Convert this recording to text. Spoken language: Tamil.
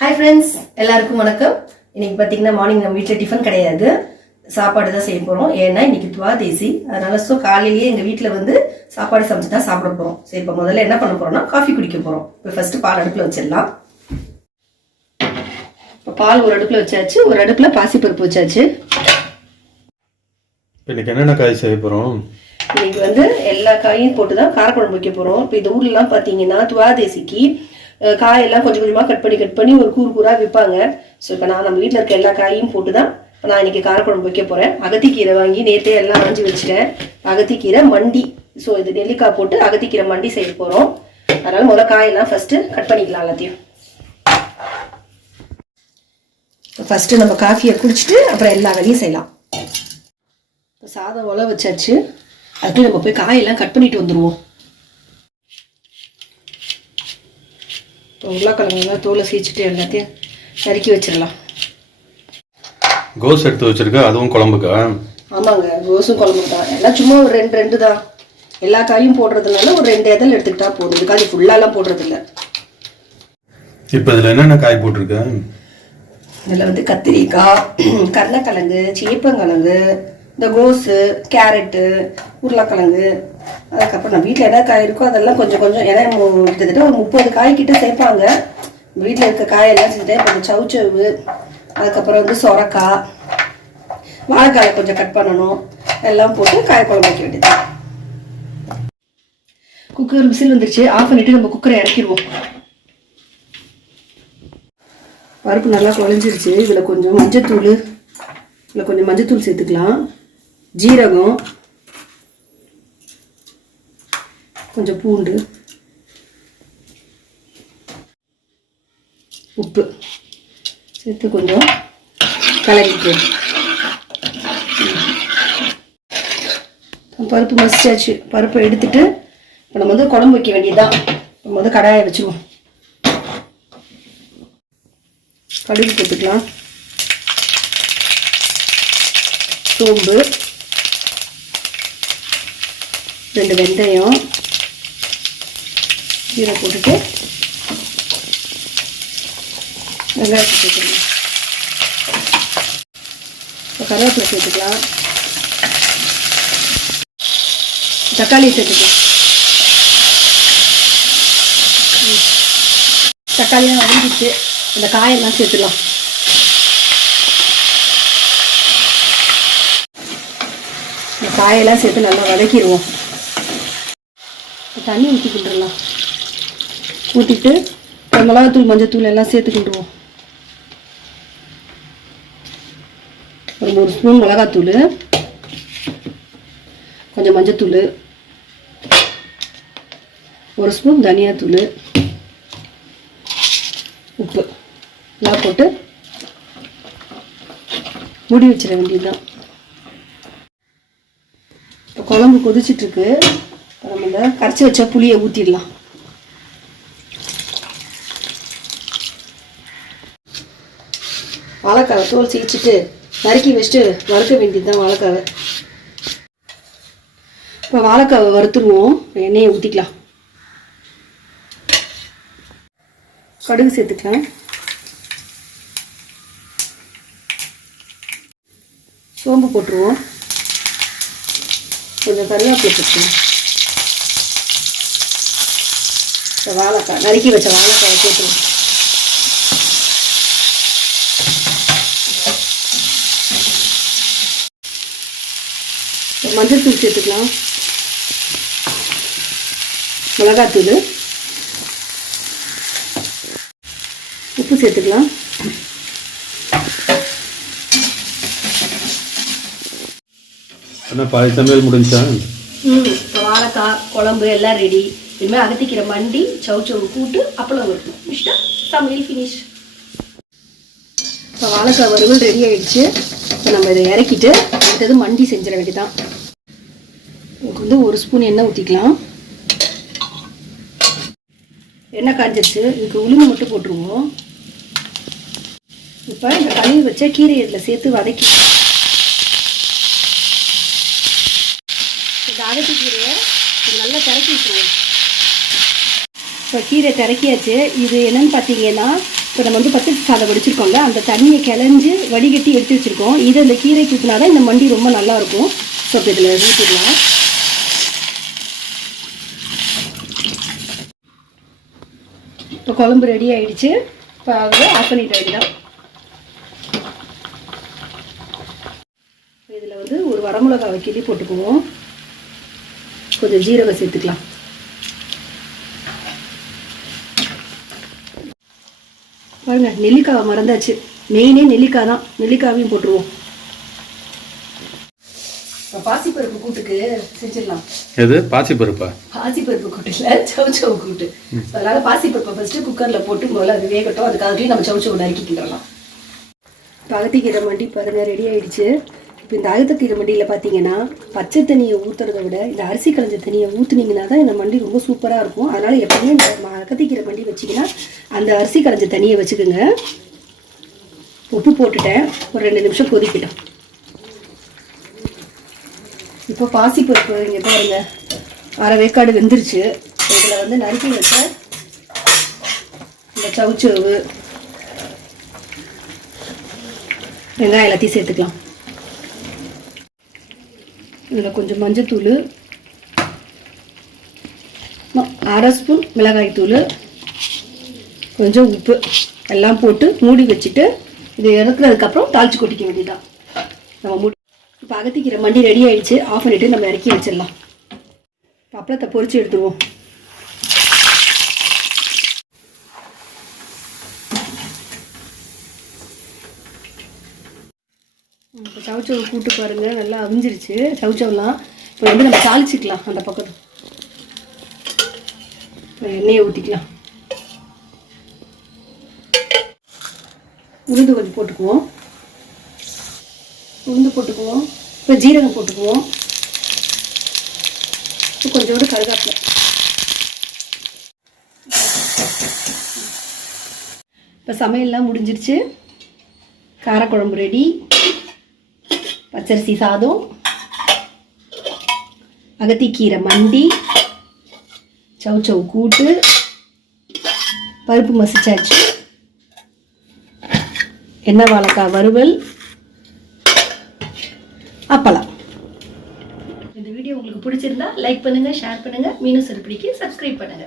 ஹாய் ஃப்ரெண்ட்ஸ், எல்லாருக்கும் வணக்கம். இன்னைக்கு பார்த்தீங்கன்னா மார்னிங் நம்ம வீட்டில் டிஃபன் கிடையாது, சாப்பாடு தான் செய்ய போகிறோம். ஏன்னா இன்னைக்கு துவாதேசி, அதனால காலையிலேயே எங்கள் வீட்டில் வந்து சாப்பாடு சமைச்சு தான் சாப்பிட போகிறோம். சரி, இப்போ முதல்ல என்ன பண்ண போகிறோம்னா காஃபி குடிக்க போகிறோம். இப்போ ஃபர்ஸ்ட் பால் அடுப்பில் வச்சிடலாம். இப்போ பால் ஒரு அடுப்பில் வச்சாச்சு, ஒரு அடுப்பில் பாசிப்பருப்பு வச்சாச்சு. இன்னைக்கு என்னென்ன காய் செய்ய போகிறோம்? இன்னைக்கு வந்து எல்லா காயும் போட்டு தான் காரக்குழம்பு வைக்க போகிறோம். இப்போ இந்த ஊர்லாம் பார்த்தீங்கன்னா துவாதேசிக்கு காயெல்லாம் கொஞ்சம் கொஞ்சமாக கட் பண்ணி ஒரு கூறாக விற்பாங்க. ஸோ இப்போ நான் நம்ம வீட்டில் இருக்க எல்லா காயும் போட்டு தான் நான் இன்னைக்கு காரக்குழம்பு வைக்க போகிறேன். அகத்திக்கீரை வாங்கி நேற்றே எல்லாம் அரைஞ்சி வச்சுட்டேன். அகத்திக்கீரை மண்டி, ஸோ இது நெல்லிக்காய் போட்டு அகத்திக்கீரை மண்டி செய்ய போகிறோம். அதனால் முதல்ல காயெல்லாம் ஃபஸ்ட்டு கட் பண்ணிக்கலாம் எல்லாத்தையும். ஃபஸ்ட்டு நம்ம காஃபியை குடிச்சிட்டு அப்புறம் எல்லா வேலையும் செய்யலாம். இப்போ சாதம் உல வச்சாச்சு, அதுக்குள்ள நம்ம போய் காயெல்லாம் கட் பண்ணிட்டு வந்துடுவோம். இப்போ உருளைக்கிழங்குலாம் தோலை சீச்சிட்டு எல்லாத்தையும் நறுக்கி வச்சிடலாம். கோஸ் எடுத்து வச்சிருக்க, அதுவும் குழம்புக்கா? ஆமாங்க, கோஸும் குழம்புக்கு தான். எல்லாம் சும்மா ஒரு ரெண்டு தான். எல்லா காயும் போடுறதுனால ஒரு 2 இதழ் எடுத்துக்கிட்டா போதும். இது காய் ஃபுல்லாலாம் போடுறதில்ல. இப்போ இதில் என்னென்ன காய் போட்டிருக்க? இதில் வந்து கத்திரிக்காய், கருணக்கிழங்கு, சீப்பங்கிழங்கு, இந்த கோஸு, கேரட்டு, உருளைக்கிழங்கு, அதுக்கப்புறம் நம்ம வீட்டில் என்ன காய் இருக்கோ அதெல்லாம் கொஞ்சம் கொஞ்சம். ஏன்னா கிட்டத்தட்ட ஒரு 30 காய் கிட்ட சேர்ப்பாங்க. வீட்டில் இருக்க காயெல்லாம் செஞ்சுட்டேன். இப்போ சவுச்சவு, அதுக்கப்புறம் வந்து சொரக்காய், வாழைக்காயை கொஞ்சம் கட் பண்ணணும், எல்லாம் போட்டு காயக்குழம்பு வைக்க வேண்டியது. குக்கர் விசில் வந்துருச்சு, ஆஃப் பண்ணிட்டு நம்ம குக்கரை இறக்கிடுவோம். பருப்பு நல்லா குழஞ்சிருச்சு. இதில் கொஞ்சம் மஞ்சத்தூள் சேர்த்துக்கலாம், ஜீரகம், கொஞ்சம் பூண்டு, உப்பு சேர்த்து கொஞ்சம் கலரிட்டு பருப்பு மசிச்சாச்சு. பருப்பை எடுத்துட்டு இப்போ நம்ம வந்து குழம்பு வைக்க வேண்டியதுதான். நம்ம வந்து கடாயை வச்சுருவோம். கடுகு போட்டுக்கலாம், சோம்பு, 2 வெந்தயம், கீரை போட்டுட்டு வெங்காயத்தை சேர்த்துக்கலாம். இப்போ கருவேப்பிலை சேர்த்துக்கலாம், தக்காளியை சேர்த்துக்கலாம். தக்காளியெல்லாம் வதங்கிட்டு அந்த காயெல்லாம் சேர்த்துக்கலாம். இந்த காயெல்லாம் சேர்த்து நல்லா வதக்கிடுவோம். தண்ணி ஊற்றிக்கிட்டுலாம், ஊற்றிட்டு மிளகாத்தூள், மஞ்சத்தூள் எல்லாம் சேர்த்துக்கிட்டுருவோம். ஒரு 1 ஸ்பூன் மிளகாத்தூள், கொஞ்சம் மஞ்சத்தூள், 1 ஸ்பூன் தனியாத்தூள், உப்பு எல்லாம் போட்டு மூடி வச்சிட வேண்டியதுதான். இப்போ குழம்பு கொதிச்சிட்ருக்கு. நம்ம இந்த கரைச்சி வச்ச புளியை ஊற்றிடலாம். வாழைக்காவை தோல் சீச்சிட்டு நறுக்கி வச்சுட்டு வறுக்க வேண்டியது தான் வாழைக்காவை. இப்போ வாழைக்காவை வறுத்துருவோம். எண்ணெயை ஊற்றிக்கலாம். கடுகு சேர்த்துக்கலாம், சோம்பு போட்டுருவோம், கொஞ்சம் கருவேப்பிலை போட்டுருவோம். வாழைக்காய் நறுக்கி வச்ச வாழைக்காயை சேர்த்துருவோம். மஞ்சள்தூள் சேர்த்துக்கலாம், மிளகாத்தூள், உப்பு சேர்த்துக்கலாம். பாதி சமையல் முடிஞ்சா? இப்போ வாழைக்காய் குழம்பு எல்லாம் ரெடி. இனிமேல் அகத்திக்கிற மண்டி, சவுச்சவு கூட்டு, அப்பளம் இருக்கும். மிஷ்டா சமையல் ஃபினிஷ். இப்போ வாழைக்காய் வறுவல் ரெடி ஆகிடுச்சு. இப்போ நம்ம இதை இறக்கிட்டு அடுத்தது மண்டி செஞ்சிட வேண்டியதான். இதுக்கு வந்து 1 ஸ்பூன் எண்ணெய் ஊற்றிக்கலாம். எண்ணெய் காஞ்சிருச்சு. இதுக்கு உளுந்து மட்டும் போட்டுருவோம். இப்போ இந்த கழுவி வச்ச கீரை இதில் சேர்த்து வதக்கி, இந்த அகத்தி கீரையை நல்லா திறக்கி விட்டுருவோம். இப்போ கீரை திறக்கியாச்சு. இது என்னன்னு பார்த்தீங்கன்னா இப்போ நம்ம வந்து பச்சை சாதம் வடிச்சிருக்கோங்க, அந்த தண்ணியை கிளஞ்சி வடிகட்டி எடுத்து வச்சுருக்கோம். இதை இந்த கீரைக்கு ஊற்றினா தான் இந்த மண்டி ரொம்ப நல்லாயிருக்கும். ஸோ இப்போ இதில் ஊற்றிடலாம். இப்போ குழம்பு ரெடி ஆகிடுச்சு. இப்போ அதை ஆஃப் பண்ணிட்டு வேண்டியதான். இதில் வந்து ஒரு வரமிளகாவை கிள்ளி போட்டுக்குவோம். கொஞ்சம் ஜீரகம் சேர்த்துக்கலாம். பாருங்க, நெல்லிக்காவை மறந்தாச்சு. மெயினே நெல்லிக்காய் தான். நெல்லிக்காவையும் போட்டுருவோம். பாசிப்பருப்பு கூட்டுக்கு செஞ்சிடலாம். எது பாசிப்பருப்பா? பாசிப்பருப்பு கூட்டு இல்லை, சவுச்சவு கூட்டு. அதனால பாசிப்பருப்பை ஃபர்ஸ்ட் குக்கர்ல போட்டு முதல்ல அது வேகட்டும். அதுக்காகவே நம்ம சவுச்சவு நறுக்கிக்கலாம். இப்போ அகத்திக்கீரை மண்டி பாருங்க ரெடி ஆயிடுச்சு. இப்போ இந்த அகத்திக்கீரை மண்டியில் பார்த்தீங்கன்னா பச்சை தண்ணியை ஊற்றுறத விட இந்த அரிசி களைஞ்ச தண்ணியை ஊற்றுனீங்கன்னா தான் இந்த மண்டி ரொம்ப சூப்பராக இருக்கும். அதனால் எப்பவுமே இந்த அகத்திக்கீரை மண்டி வச்சிங்கன்னா அந்த அரிசி களைஞ்ச தண்ணியை வச்சுக்கோங்க. உப்பு போட்டுட்டேன். ஒரு 2 நிமிஷம் கொதிக்கிட்டோம். இப்போ பாசிப்பருப்பு இங்கே பாருங்க அரை வேக்காடு வெந்துருச்சு. இதில் வந்து நறுக்கி வச்ச இந்த சவுச்சவு, வெங்காயம் எல்லாத்தையும் சேர்த்துக்கலாம். இதில் கொஞ்சம் மஞ்சத்தூள், 1/2 ஸ்பூன் மிளகாய்த்தூள், கொஞ்சம் உப்பு எல்லாம் போட்டு மூடி வச்சுட்டு இது இறக்குறதுக்கப்புறம் தாளிச்சு கொட்டிக்க வேண்டியதான். நம்ம மூடி. இப்போ அகத்திக்கீரை மண்டி ரெடி ஆயிடுச்சு. ஆஃப் பண்ணிவிட்டு நம்ம இறக்கி வச்சிடலாம். அப்பளத்தை பொரிச்சு எடுத்துருவோம். இப்போ சவுச்சவு கூட்டு பாருங்கள் நல்லா அவிஞ்சிருச்சு சவுச்சவெல்லாம். இப்போ வந்து நம்ம தாளிச்சிக்கலாம். அந்த பக்கம் எண்ணெயை ஊற்றிக்கலாம். உளுந்து கொஞ்சம் போட்டுக்குவோம். உளுந்து போட்டுக்குவோம். இப்போ ஜீரகம் போட்டுக்குவோம். இப்போ கொஞ்சோண்டு கருவேப்பிலை. இப்போ சமையல்லாம் முடிஞ்சிருச்சு. காரக்குழம்பு ரெடி. பச்சரிசி சாதம், அகத்திக்கீரை மண்டி, சவுச்சவு கூட்டு, பருப்பு மசிச்சாச்சு, எண்ணெய் வாழைக்காய் வறுவல், அப்பளம். இந்த வீடியோ உங்களுக்கு பிடிச்சிருந்தா லைக் பண்ணுங்க, ஷேர் பண்ணுங்க, மீனு சிறுபிடிக்கு சப்ஸ்கிரைப் பண்ணுங்க.